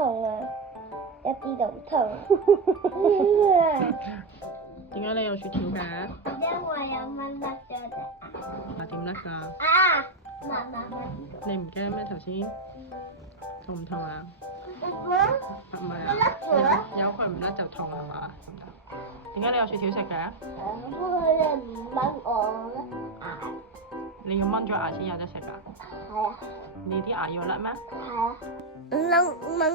痛啊，一啲都唔痛。點解你有雪條嘅？因為有蚊甩咗隻啊，點甩㗎？啊！你唔驚咩頭先？痛唔痛啊？唔係啊，有佢唔甩就痛係嘛？點解你有雪條食嘅？不過你唔掹我牙。你要掹咗牙先有得食㗎？係啊。你啲牙要甩咩？係啊。掹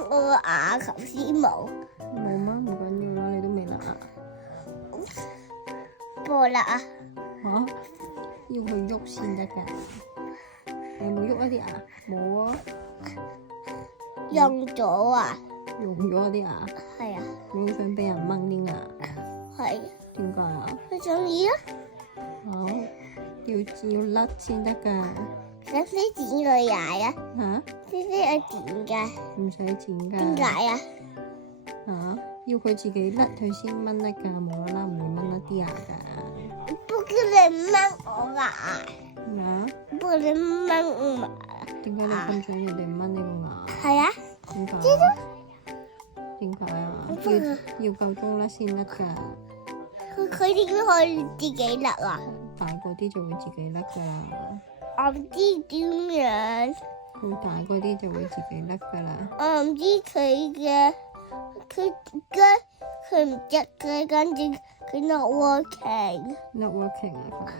我個牙頭先冇。冇咩，唔緊要啦，你都未甩牙。播啦啊！嚇？要佢喐先得㗎。你有冇喐一啲牙？冇啊。用咗啊！用咗啲牙？係啊。你好想俾人掹啲牙？係。點解啊？佢中意啊！好，要甩先得㗎。使唔使剪佢牙啊？嚇？使唔使我剪㗎？唔使剪㗎。點解啊？嚇？要佢自己甩佢先掹得㗎，無啦啦唔會掹甩啲牙㗎。不過你掹我個牙。咩啊？不過你掹我牙。點解你咁想人哋掹你個牙？係啊。點解啊？點解啊？要夠鐘甩先得㗎。佢點解可以自己甩啊？大個啲就會自己甩㗎啦。我唔知點樣。佢大個啲就會自己甩㗎啦。我唔知佢嘅，佢唔入佢，跟住佢 not working。not working 啊佢，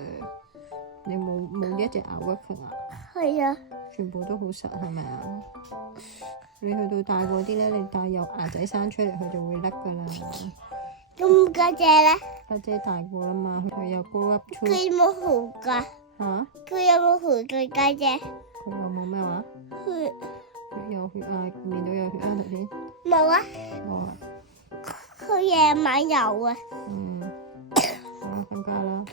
你冇一隻牙 working 啊？係啊。全部都好實係咪啊？你去到大個啲咧，你帶有牙仔生出嚟，佢就會甩㗎啦。咁家姐咧？家姐大個啦嘛，佢有 grow up too。佢有冇胡㗎？嚇？佢有冇胡㗎家姐？佢有冇咩話？佢有血啊，面度有血啊頭先。冇啊！冇啊。佢夜晚有啊。好啦，瞓覺啦。